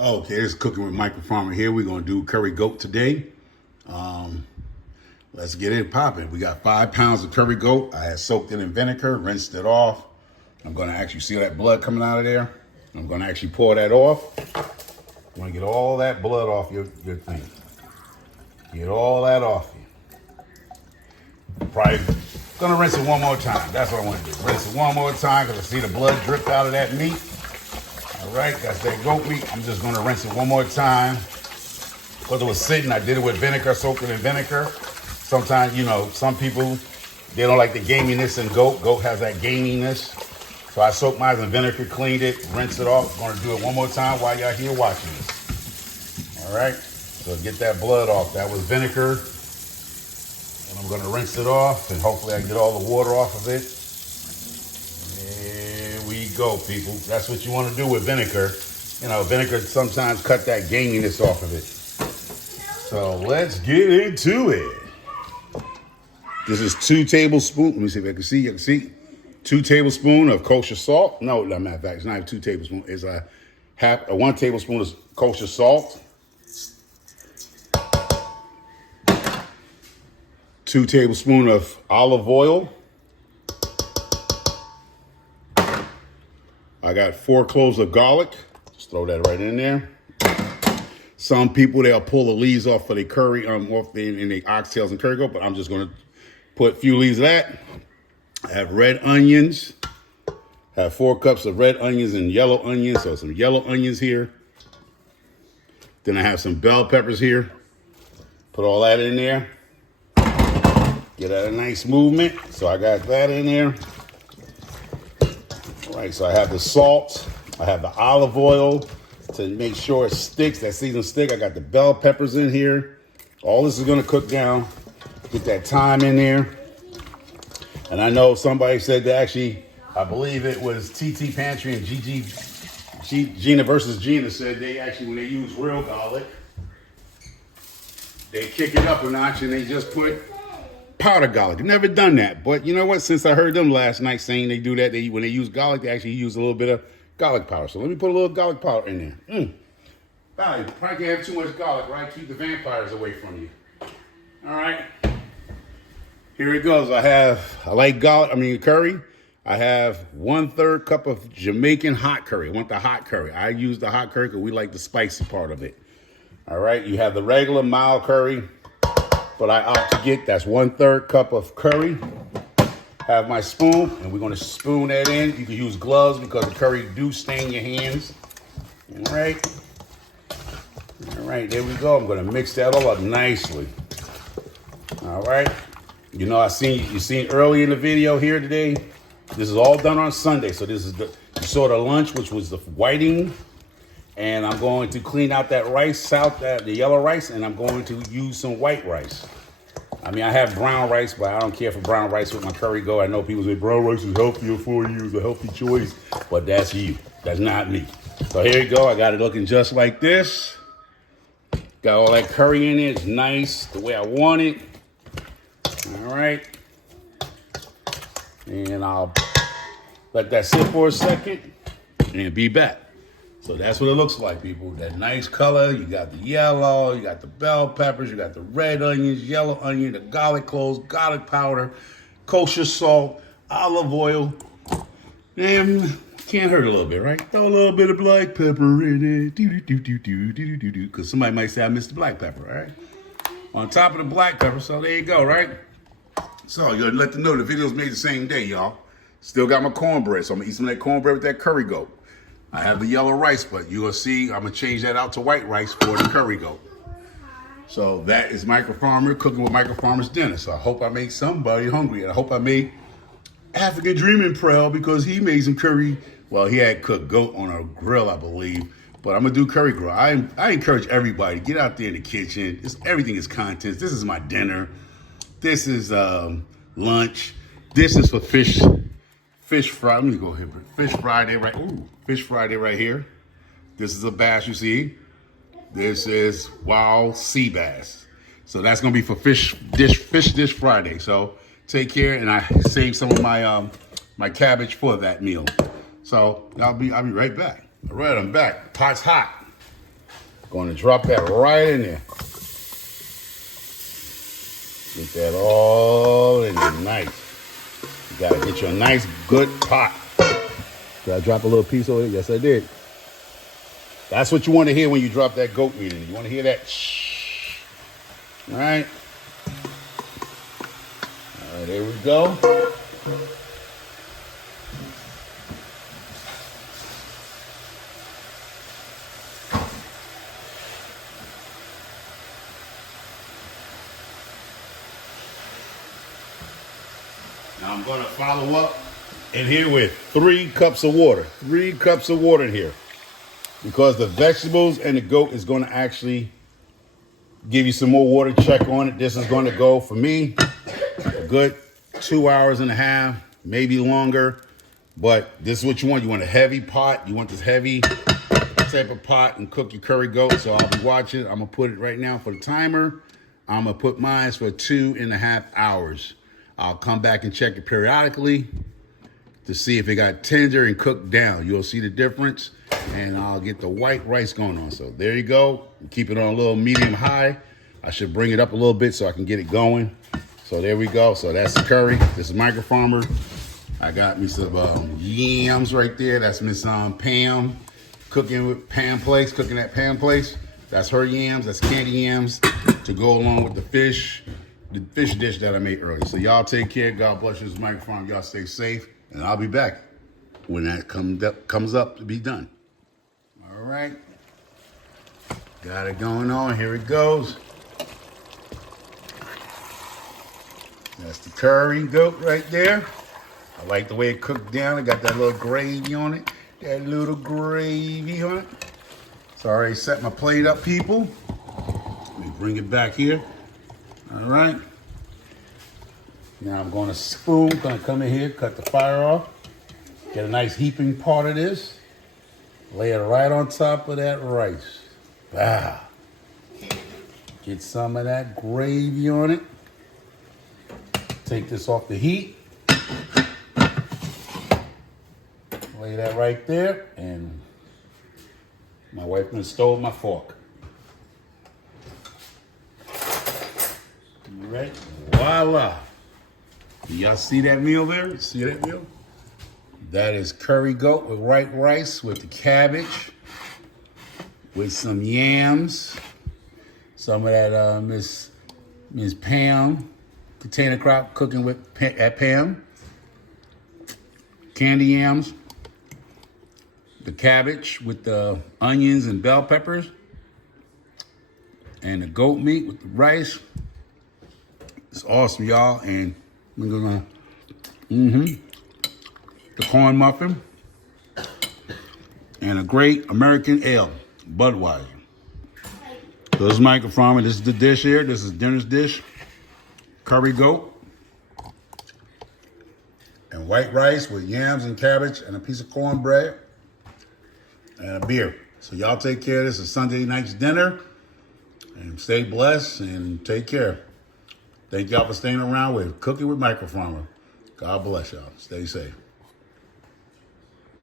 Okay, this is Cooking with Michael Farmer here. We're going to do curry goat today. Let's get it popping. We got 5 pounds of curry goat. I had soaked it in vinegar, rinsed it off. I'm going to actually see that blood coming out of there. I'm going to actually pour that off. I'm going to get all that blood off your thing. Get all that off you. Probably going to rinse it one more time. That's what I want to do. Rinse it one more time because I see the blood drip out of that meat. All right, that's that goat meat. I'm just gonna rinse it one more time. Because it was sitting, I did it with vinegar, soaked it in vinegar. Sometimes, you know, some people, they don't like the gaminess in goat. Goat has that gaminess. So I soaked mine in vinegar, cleaned it, rinsed it off. I'm gonna do it one more time while y'all here watching this. All right, so get that blood off. That was vinegar. And I'm gonna rinse it off and hopefully I can get all the water off of it. Go, people. That's what you want to do with vinegar. You know, vinegar sometimes cut that gaminess off of it. So let's get into it. This is 2 tablespoons. Let me see if I can see. You can see 2 tablespoons of kosher salt. No, matter of fact, it's not even 2 tablespoons. It's a 1 tablespoon of kosher salt. 2 tablespoons of olive oil. I got 4 cloves of garlic. Just throw that right in there. Some people, they'll pull the leaves off for their curry, off in their oxtails and curry goat, but I'm just gonna put a few leaves of that. I have red onions. I have 4 cups of red onions and yellow onions, so some yellow onions here. Then I have some bell peppers here. Put all that in there. Get that a nice movement. So I got that in there. Right, so I have the salt, I have the olive oil to make sure it sticks, that seasoned stick. I got the bell peppers in here. All this is gonna cook down. Get that thyme in there. And I know somebody said that actually, I believe it was TT Pantry and Gina versus Gina said they actually, when they use real garlic, they kick it up a notch and they just put powder garlic. I've never done that, but you know what? Since I heard them last night saying they do that, when they use garlic, they actually use a little bit of garlic powder. So let me put a little garlic powder in there. Valerie, you probably can't have too much garlic, right? Keep the vampires away from you. All right. Here it goes. I like curry. I have 1/3 cup of Jamaican hot curry. I want the hot curry. I use the hot curry because we like the spicy part of it. All right. You have the regular mild curry. But I opt to get, that's 1/3 cup of curry. Have my spoon, and we're gonna spoon that in. You can use gloves because the curry do stain your hands. All right, there we go. I'm gonna mix that all up nicely. All right, you know, you seen early in the video here today, this is all done on Sunday. So this is you saw the lunch, which was the whiting. And I'm going to clean out that rice, the yellow rice, and I'm going to use some white rice. I mean, I have brown rice, but I don't care for brown rice with my curry goat. I know people say brown rice is healthier for you, it's a healthy choice, but that's you. That's not me. So here you go. I got it looking just like this. Got all that curry in it. It's nice, the way I want it. All right. And I'll let that sit for a second and be back. So that's what it looks like, people. That nice color. You got the yellow, you got the bell peppers, you got the red onions, yellow onion, the garlic cloves, garlic powder, kosher salt, olive oil. And can't hurt a little bit, right? Throw a little bit of black pepper in it. Because somebody might say I missed the black pepper, all right? On top of the black pepper, so there you go, right? So you'll let them know the video's made the same day, y'all. Still got my cornbread, so I'm gonna eat some of that cornbread with that curry goat. I have the yellow rice, but you'll see I'm gonna change that out to white rice for the curry goat. So that is Michael Farmer cooking with Michael Farmer's dinner. So I hope I make somebody hungry, and I hope I made African Dreaming proud because he made some curry. Well, he had cooked goat on a grill, I believe, but I'm gonna do curry grill. I encourage everybody get out there in the kitchen. Everything is content. This is my dinner. This is lunch. This is for fish fry. Let me go here. Fish Friday, right? Ooh, Fish Friday right here. This is a bass, you see. This is wild sea bass. So that's gonna be for fish dish Friday. So take care, and I saved some of my my cabbage for that meal. So I'll be right back. All right, I'm back. Pot's hot. Gonna drop that right in there. Get that all in there, nice. You gotta get you a nice, good pot. Did I drop a little piece over it? Yes, I did. That's what you want to hear when you drop that goat meat in. You want to hear that shh. All right. All right, there we go. Now I'm going to follow up in here with 3 cups of water. 3 cups of water in here. Because the vegetables and the goat is going to actually give you some more water. Check on it. This is going to go, for me, a good 2.5 hours, maybe longer. But this is what you want. You want a heavy pot. You want this heavy type of pot and cook your curry goat. So I'll be watching. I'm going to put it right now for the timer. I'm going to put mine for 2.5 hours. I'll come back and check it periodically to see if it got tender and cooked down. You'll see the difference, and I'll get the white rice going on. So there you go. Keep it on a little medium high. I should bring it up a little bit so I can get it going. So there we go. So that's the curry. This is Micro Farmer. I got me some yams right there. That's Miss Pam cooking with Pam Place, cooking at Pam Place. That's her yams. That's candy yams to go along with the fish dish that I made earlier. So y'all take care. God bless you. This is Micro Farmer. Y'all stay safe. And I'll be back when that comes up to be done. All right. Got it going on. Here it goes. That's the curry goat right there. I like the way it cooked down. I got that little gravy on it. That little gravy on it. So I already set my plate up, people. Let me bring it back here. All right. Now I'm going to come in here, cut the fire off, get a nice heaping part of this, lay it right on top of that rice. Wow. Get some of that gravy on it. Take this off the heat. Lay that right there, and my wife done stole my fork. All right, voila. Y'all see that meal there? See that meal? That is curry goat with white rice with the cabbage, with some yams, some of that Miss Pam container crop cooking at Pam, candy yams, the cabbage with the onions and bell peppers, and the goat meat with the rice. It's awesome, y'all. And we're gonna, the corn muffin, and a great American ale, Budweiser. So this is Micro Farmer. This is the dish here. This is dinner's dish. Curry goat and white rice with yams and cabbage and a piece of cornbread and a beer. So y'all take care. This is Sunday night's dinner. And stay blessed and take care. Thank y'all for staying around with Cooking with Micro Farmer. God bless y'all. Stay safe.